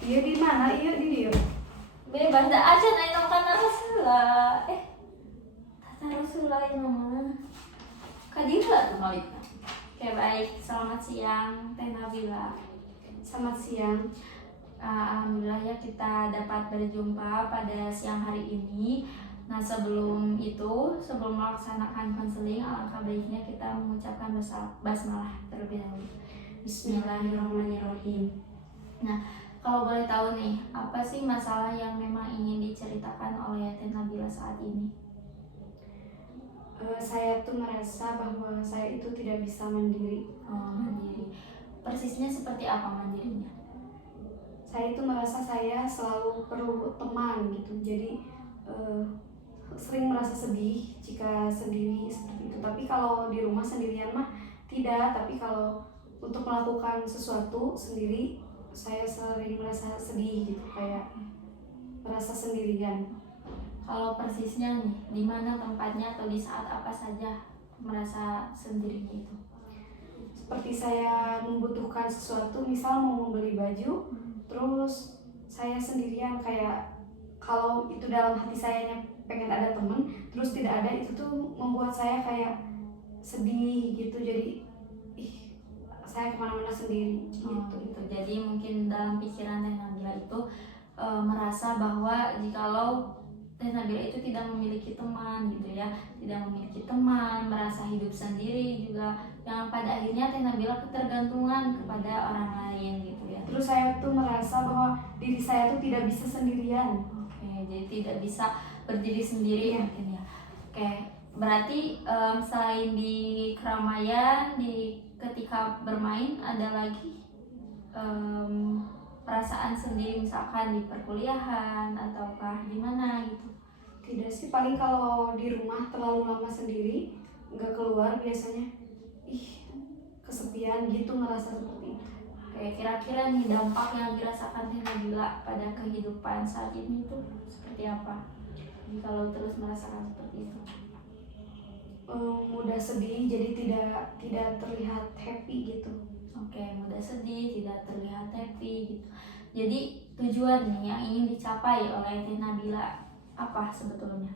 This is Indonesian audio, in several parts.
Iya di mana? Iya di dia. Bebas dah aja naik makan Rasulullah. Tata Rasulullah yang mana? Kadira tuh Malika. Oke baik, selamat siang Teh Nabila. Selamat siang. Alhamdulillah ya kita dapat berjumpa pada siang hari ini. Nah sebelum melaksanakan konseling, alangkah baiknya kita mengucapkan basmalah terlebih dahulu. Bismillahirrahmanirrahim. Nah kalau boleh tahu nih, apa sih masalah yang memang ingin diceritakan oleh Teh Nabila saat ini? Saya tuh merasa bahwa saya itu tidak bisa mandiri. Oh, mandiri. Persisnya seperti apa mandirinya? Saya itu merasa saya selalu perlu teman gitu. Jadi sering merasa sedih jika sendiri seperti itu. Tapi kalau di rumah sendirian mah tidak. Tapi kalau untuk melakukan sesuatu sendiri, saya sering merasa sedih gitu, kayak merasa sendirian. Kalau persisnya nih, di mana tempatnya atau di saat apa saja merasa sendirinya itu? Seperti saya membutuhkan sesuatu, misal mau membeli baju, terus saya sendirian, kayak kalau itu dalam hati saya pengen ada temen, terus tidak ada, itu tuh membuat saya kayak sedih gitu. Jadi saya kemana-mana sendiri gitu. Gitu. Jadi mungkin dalam pikiran Teh Nabila itu merasa bahwa jikalau Teh Nabila itu tidak memiliki teman gitu ya, tidak memiliki teman, merasa hidup sendiri juga, yang pada akhirnya Teh Nabila ketergantungan kepada orang lain gitu ya. Terus saya tuh merasa bahwa diri saya tuh tidak bisa sendirian. Oke, jadi tidak bisa berdiri sendiri mungkin ya. Oke, berarti selain di keramaian, ketika bermain ada lagi perasaan sendiri, misalkan di perkuliahan ataukah di mana gitu? Tidak sih, paling kalau di rumah terlalu lama sendiri, nggak keluar biasanya, kesepian gitu, ngerasa seperti itu. Oke, kira-kira nih dampak yang dirasakan Teh Nabila pada kehidupan saat ini tuh seperti apa? Kalau terus merasakan seperti itu? Mudah sedih, jadi tidak terlihat happy gitu. Oke, mudah sedih, tidak terlihat happy gitu. Jadi tujuan nih yang ingin dicapai oleh Teh Nabila apa sebetulnya?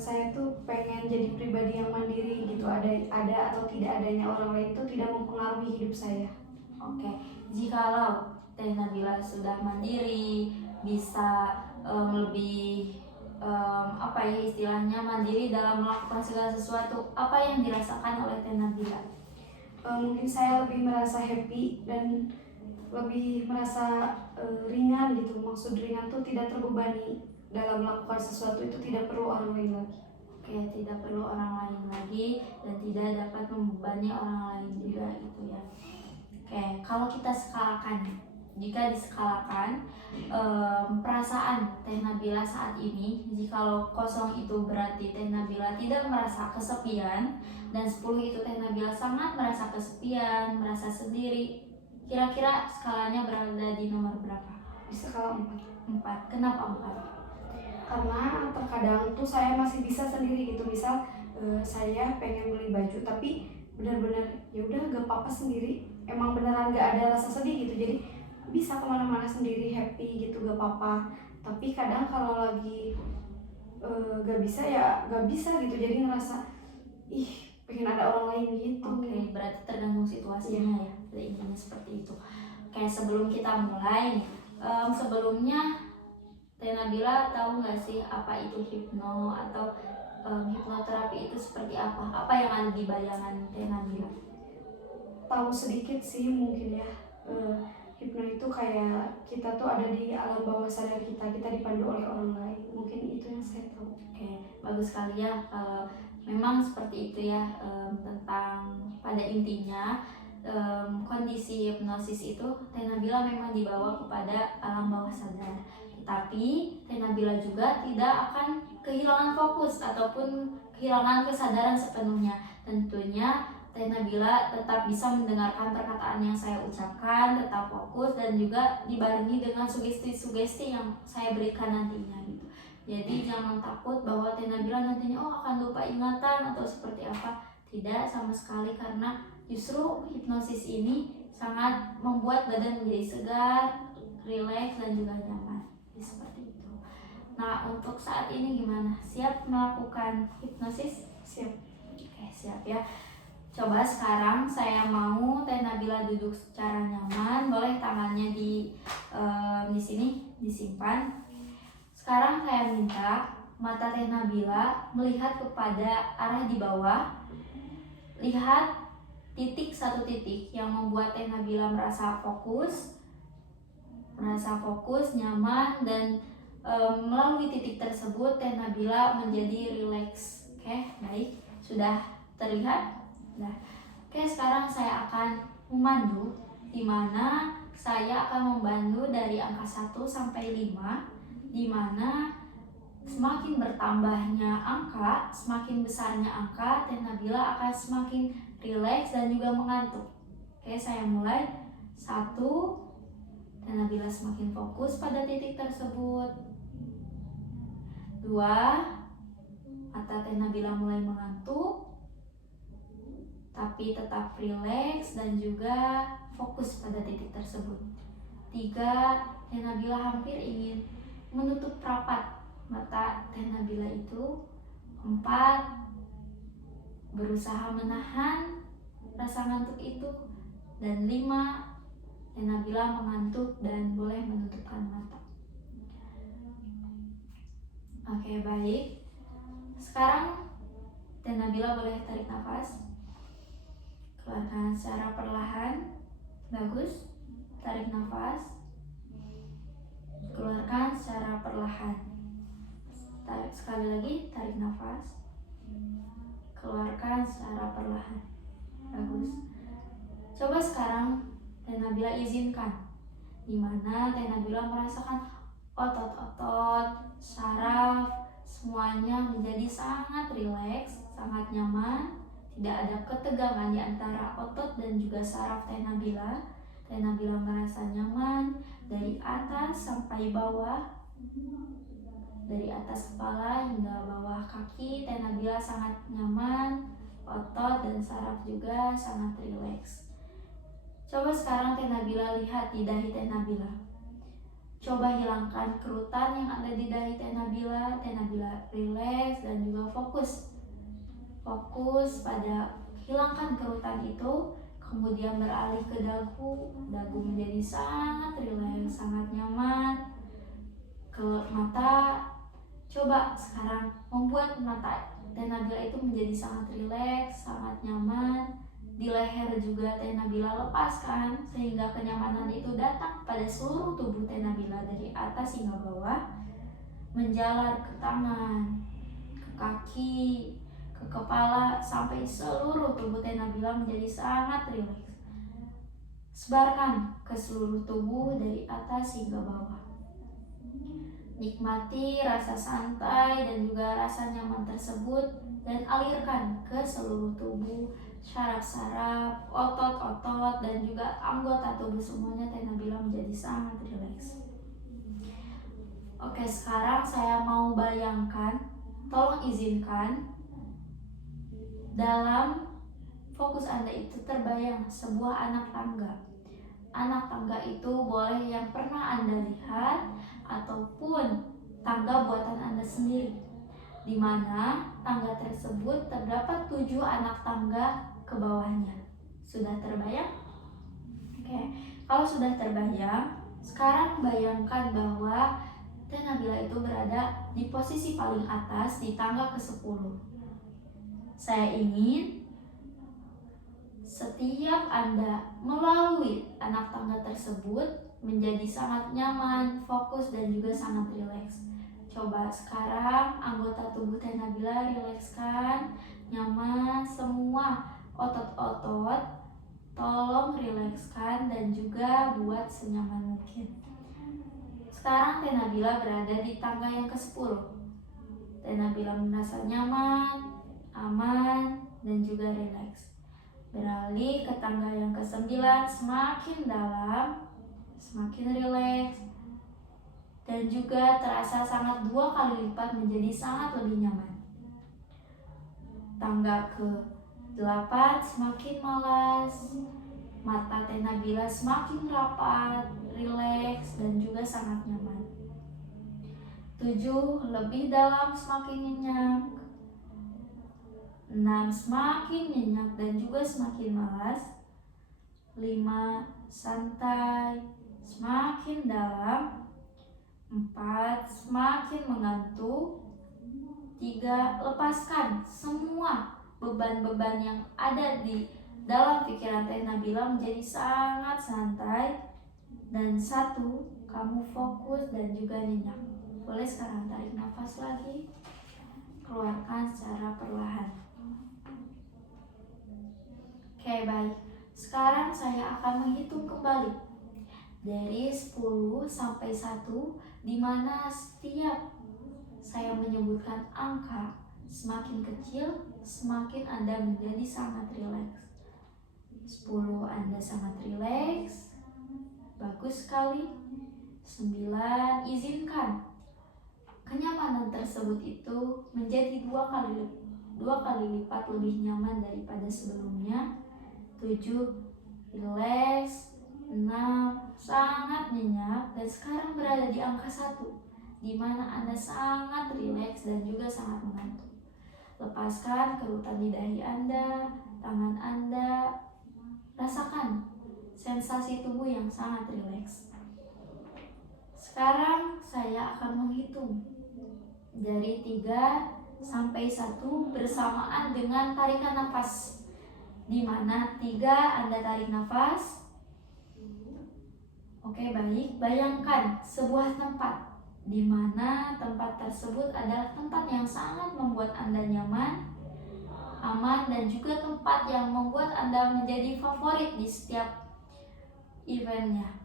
Saya tuh pengen jadi pribadi yang mandiri gitu. Ada atau tidak adanya orang lain itu tidak mempengaruhi hidup saya. Oke, jikalau Teh Nabila sudah mandiri, bisa lebih apa ya istilahnya, mandiri dalam melakukan segala sesuatu, apa yang dirasakan oleh Teh Nabila? Mungkin saya lebih merasa happy dan lebih merasa ringan gitu. Maksud ringan tuh tidak terbebani dalam melakukan sesuatu, itu tidak perlu orang lain lagi. Oke, tidak perlu orang lain lagi dan tidak dapat membebani orang lain juga gitu ya. Oke, kalau kita skalakan, jika diskalakan perasaan Teh Nabila saat ini, jikalau 0 itu berarti Teh Nabila tidak merasa kesepian, dan 10 itu Teh Nabila sangat merasa kesepian, merasa sendiri, kira-kira skalanya berada di nomor berapa? Di skala 4. Kenapa 4? Karena terkadang tuh saya masih bisa sendiri gitu. Misal saya pengen beli baju, tapi benar-benar ya udah gak apa-apa sendiri, emang beneran gak ada rasa sedih gitu, jadi bisa kemana-mana sendiri, happy gitu, gak apa-apa. Tapi kadang kalau lagi gak bisa ya gak bisa gitu, jadi ngerasa pengen ada orang lain gitu. Oke, berarti tergantung situasinya ya, intinya seperti itu. Oke, sebelum kita mulai, sebelumnya Teh Nabila tahu nggak sih apa itu hipno atau hipnoterapi itu seperti apa? Apa yang ada di bayangan Teh Nabila? Tahu sedikit sih mungkin ya. Hipno itu kayak kita tuh ada di alam bawah sadar kita dipandu oleh orang lain. Mungkin itu yang saya tahu. Oke, bagus sekali ya. Memang seperti itu ya, tentang pada intinya kondisi hipnosis itu Teh Nabila memang dibawa kepada alam bawah sadar. Tapi Teh Nabila juga tidak akan kehilangan fokus ataupun kehilangan kesadaran sepenuhnya. Tentunya Teh Nabila tetap bisa mendengarkan perkataan yang saya ucapkan, tetap fokus, dan juga dibarengi dengan sugesti-sugesti yang saya berikan nantinya gitu. Jadi jangan takut bahwa Teh Nabila nantinya akan lupa ingatan atau seperti apa. Tidak sama sekali, karena justru hipnosis ini sangat membuat badan menjadi segar, rileks dan juga nyaman. Seperti itu. Nah, untuk saat ini gimana? Siap melakukan hipnosis? Siap. Oke, siap ya. Coba sekarang saya mau Teh Nabila duduk secara nyaman. Boleh tangannya di sini disimpan. Sekarang saya minta mata Teh Nabila melihat kepada arah di bawah. Lihat satu titik yang membuat Teh Nabila merasa fokus, nyaman, dan melalui titik tersebut Teh Nabila menjadi rileks. Oke, baik. Sudah terlihat? Nah, oke, sekarang saya akan memandu, di mana saya akan membantu dari angka 1 sampai 5, di mana semakin bertambahnya angka, semakin besarnya angka, Teh Nabila akan semakin rileks dan juga mengantuk. Oke, saya mulai. 1, Teh Nabila semakin fokus pada titik tersebut. 2, mata Teh Nabila mulai mengantuk, tapi tetap rileks dan juga fokus pada titik tersebut. 3, Teh Nabila hampir ingin menutup rapat mata Teh Nabila itu. 4, berusaha menahan rasa ngantuk itu. Dan 5, Teh Nabila mengantuk dan boleh menutupkan mata. Oke, baik. Sekarang Teh Nabila boleh tarik nafas. Keluarkan secara perlahan. Bagus. Tarik nafas. Keluarkan secara perlahan. Tarik sekali lagi, tarik nafas. Keluarkan secara perlahan. Bagus. Coba sekarang Teh Nabila izinkan, di mana Teh Nabila merasakan otot-otot, saraf, semuanya menjadi sangat rileks, sangat nyaman. Tidak ada ketegangan di antara otot dan juga saraf Teh Nabila. Teh Nabila merasa nyaman dari atas sampai bawah, dari atas kepala hingga bawah kaki. Teh Nabila sangat nyaman, otot dan saraf juga sangat rileks. Coba sekarang Teh Nabila lihat di dahi Teh Nabila. Coba hilangkan kerutan yang ada di dahi Teh Nabila. Teh Nabila rileks dan juga fokus. Fokus pada hilangkan kerutan itu, kemudian beralih ke dagu. Dagu menjadi sangat rileks, sangat nyaman. Ke mata, coba sekarang membuat mata Teh Nabila itu menjadi sangat rileks, sangat nyaman. Di leher juga Teh Nabila lepaskan sehingga kenyamanan itu datang pada seluruh tubuh Teh Nabila dari atas hingga bawah, menjalar ke tangan, ke kaki, ke kepala, sampai seluruh tubuh Teh Nabila menjadi sangat rileks. Sebarkan ke seluruh tubuh dari atas hingga bawah. Nikmati rasa santai dan juga rasa nyaman tersebut dan alirkan ke seluruh tubuh, saraf-saraf, otot-otot, dan juga anggota tubuh semuanya. Teh Nabila menjadi sangat rileks. Oke, sekarang saya mau bayangkan, tolong izinkan dalam fokus Anda itu terbayang sebuah anak tangga. Anak tangga itu boleh yang pernah Anda lihat ataupun tangga buatan Anda sendiri, di mana tangga tersebut terdapat 7 anak tangga ke bawahnya. Sudah terbayang? Oke, kalau sudah terbayang, sekarang bayangkan bahwa Teh Nabila itu berada di posisi paling atas di tangga ke-10. Saya ingin setiap Anda melalui anak tangga tersebut menjadi sangat nyaman, fokus, dan juga sangat rileks. Coba sekarang anggota tubuh Teh Nabila rilekskan, nyaman, semua otot-otot tolong rilekskan dan juga buat senyaman mungkin. Sekarang Teh Nabila berada di tangga yang ke-10. Teh Nabila merasa nyaman, aman, dan juga rileks. Beralih ke tangga yang ke-9, semakin dalam, semakin rileks, dan juga terasa sangat 2 kali lipat menjadi sangat lebih nyaman. Tangga ke-8 semakin malas, Mata Teh Nabila semakin rapat, rileks, dan juga sangat nyaman. 7. Lebih dalam semakin nyenyak. 6. Semakin nyenyak dan juga semakin malas. 5. Santai, semakin dalam. 4. Semakin mengantuk. 3. Lepaskan semua beban-beban yang ada di dalam pikiran Teh Nabila menjadi sangat santai. Dan 1. Kamu fokus dan juga nyenyak. Boleh sekarang tarik nafas lagi, keluarkan secara perlahan. Oke, baik. Sekarang saya akan menghitung kembali dari 10 sampai 1, di mana setiap saya menyebutkan angka semakin kecil, semakin Anda menjadi sangat rileks. 10 Anda sangat rileks, bagus sekali. 9, izinkan kenyamanan tersebut itu menjadi dua kali lipat lebih nyaman daripada sebelumnya. 7, rileks. 6, sangat nyenyak. Dan sekarang berada di angka 1, di mana Anda sangat rileks dan juga sangat mengantuk. Lepaskan kerutan di dahi Anda, tangan Anda. Rasakan sensasi tubuh yang sangat rileks. Sekarang saya akan menghitung dari 3 sampai 1 bersamaan dengan tarikan nafas, di mana 3 Anda tarik nafas. Oke, baik. Bayangkan sebuah tempat, di mana tempat tersebut adalah tempat yang sangat membuat Anda nyaman, aman, dan juga tempat yang membuat Anda menjadi favorit di setiap eventnya,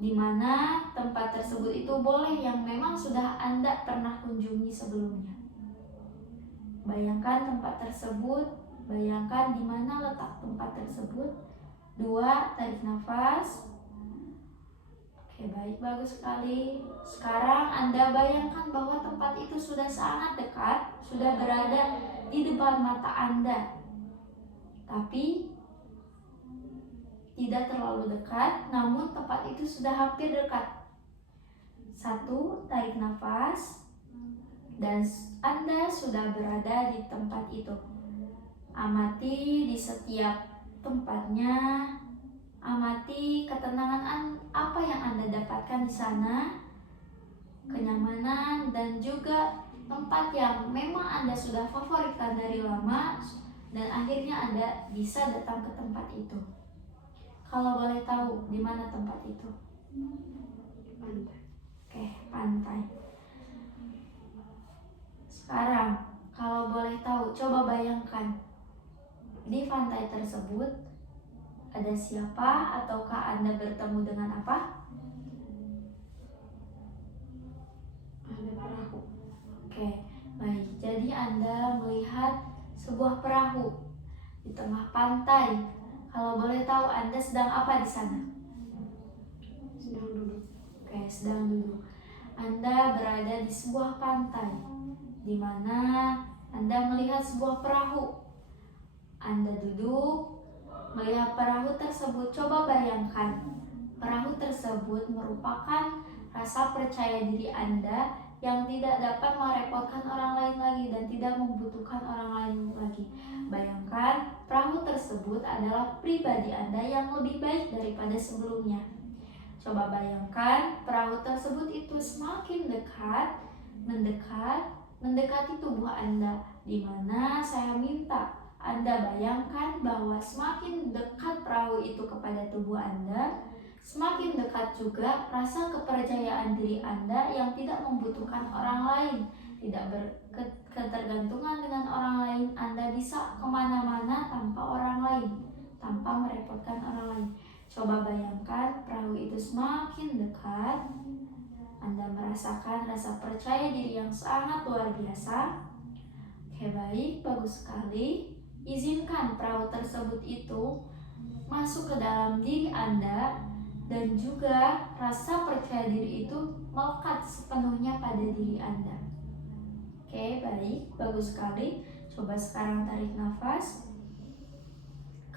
di mana tempat tersebut itu boleh yang memang sudah Anda pernah kunjungi sebelumnya. Bayangkan tempat tersebut, bayangkan di mana letak tempat tersebut. 2, tarik nafas. Oke, baik, bagus sekali. Sekarang Anda bayangkan bahwa tempat itu sudah sangat dekat, sudah berada di depan mata Anda, tapi tidak terlalu dekat, namun tempat itu sudah hampir dekat. 1, tarik nafas, dan Anda sudah berada di tempat itu. Amati di setiap tempatnya, amati ketenangan apa yang Anda dapatkan di sana, kenyamanan, dan juga tempat yang memang Anda sudah favoritkan dari lama, dan akhirnya Anda bisa datang ke tempat itu. Kalau boleh tahu, di mana tempat itu? Pantai. Oke, pantai. Sekarang, kalau boleh tahu, coba bayangkan di pantai tersebut ada siapa, ataukah Anda bertemu dengan apa? Ada perahu. Oke, baik. Jadi Anda melihat sebuah perahu di tengah pantai. Kalau boleh tahu, Anda sedang apa di sana? Sedang duduk. Oke, sedang duduk. Anda berada di sebuah pantai, di mana Anda melihat sebuah perahu. Anda duduk, melihat perahu tersebut. Coba bayangkan, perahu tersebut merupakan rasa percaya diri Anda yang tidak dapat merepotkan orang lain lagi dan tidak membutuhkan orang lain lagi. Bayangkan, perahu tersebut adalah pribadi Anda yang lebih baik daripada sebelumnya. Coba bayangkan, perahu tersebut itu semakin dekat, mendekati tubuh Anda, di mana saya minta Anda bayangkan bahwa semakin dekat perahu itu kepada tubuh Anda, semakin dekat juga rasa kepercayaan diri Anda yang tidak membutuhkan orang lain, tidak berketergantungan dengan orang lain. Anda bisa kemana-mana tanpa orang lain, tanpa merepotkan orang lain. Coba bayangkan, perahu itu semakin dekat, Anda merasakan rasa percaya diri yang sangat luar biasa. Oke, baik, bagus sekali. Izinkan perahu tersebut itu masuk ke dalam diri Anda, dan juga rasa percaya diri itu melekat sepenuhnya pada diri Anda. Oke, baik, bagus sekali. Coba sekarang tarik nafas,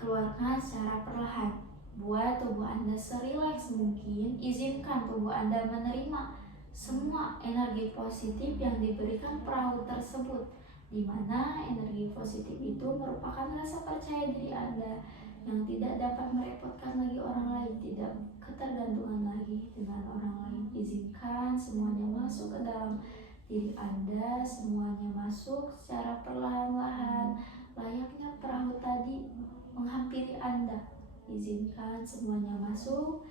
keluarkan secara perlahan. Buat tubuh Anda serileks mungkin, izinkan tubuh Anda menerima semua energi positif yang diberikan perahu tersebut, di mana energi positif itu merupakan rasa percaya diri Anda yang tidak dapat merepotkan lagi orang lain, tidak ketergantungan lagi dengan orang lain. Izinkan semuanya masuk ke dalam diri Anda, semuanya masuk secara perlahan-lahan, layaknya perahu tadi menghampiri Anda. Izinkan semuanya masuk.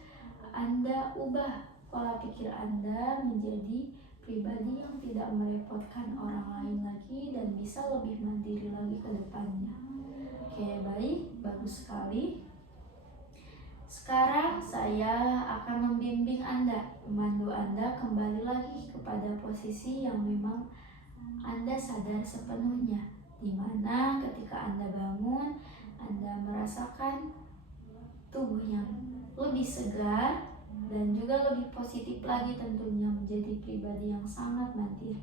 Anda ubah pola pikir Anda menjadi pribadi yang tidak merepotkan orang lain lagi dan bisa lebih mandiri lagi ke depannya. Oke, baik, bagus sekali. Sekarang saya akan membimbing Anda, memandu Anda kembali lagi kepada posisi yang memang Anda sadar sepenuhnya, di mana ketika Anda bangun, Anda merasakan tubuh yang lebih segar dan juga lebih positif lagi, tentunya menjadi pribadi yang sangat mandiri.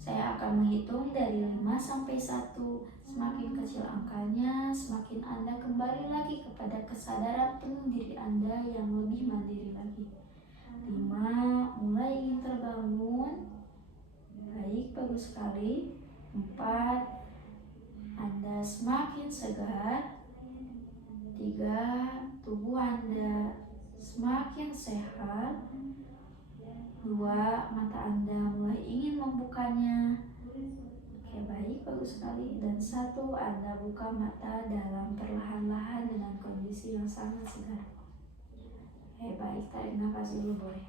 Saya akan menghitung dari 5 sampai 1. Semakin kecil angkanya, semakin Anda kembali lagi kepada kesadaran penuh diri Anda yang lebih mandiri lagi. 5, mulai ingin terbangun. Baik, bagus sekali. 4, Anda semakin segar. 3, tubuh Anda semakin sehat. 2, mata Anda mulai ingin membukanya. Oke, baik, bagus sekali. Dan 1, Anda buka mata dalam perlahan-lahan dengan kondisi yang sangat segar. Oke, baik, tarik nafas dulu boleh.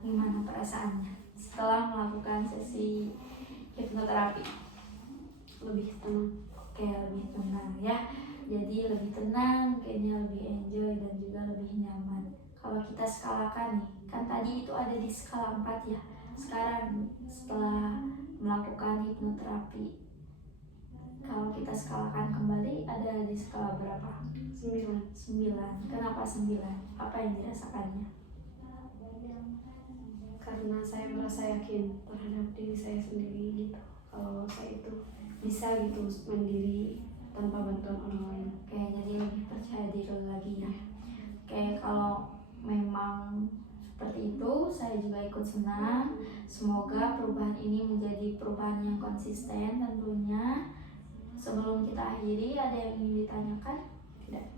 Gimana perasaannya setelah melakukan sesi hipnoterapi? Lebih tenang. Oke, lebih tenang ya. Jadi lebih tenang, kayaknya lebih enjoy dan juga lebih nyaman. Kalau kita skalakan nih, kan tadi itu ada di skala 4 ya. Sekarang setelah melakukan hipnoterapi, kalau kita skalakan kembali ada di skala berapa? 9. 9. Kenapa 9? Apa yang dirasakannya? Karena saya merasa yakin terhadap diri saya sendiri gitu. Kalau saya itu bisa gitu mandiri tanpa bantuan orang lain. Oke, jadi lebih percaya diri lagi ya. Oke, kalau memang seperti itu, saya juga ikut senang. Semoga perubahan ini menjadi perubahan yang konsisten tentunya. Sebelum kita akhiri, ada yang ingin ditanyakan?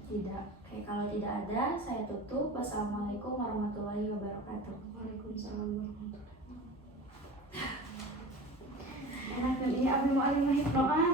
Tidak. Oke, kalau tidak ada, saya tutup. Wassalamualaikum warahmatullahi wabarakatuh. Waalaikumsalam warahmatullahi wabarakatuh. Enak ini Abi mau alimah hipnoan.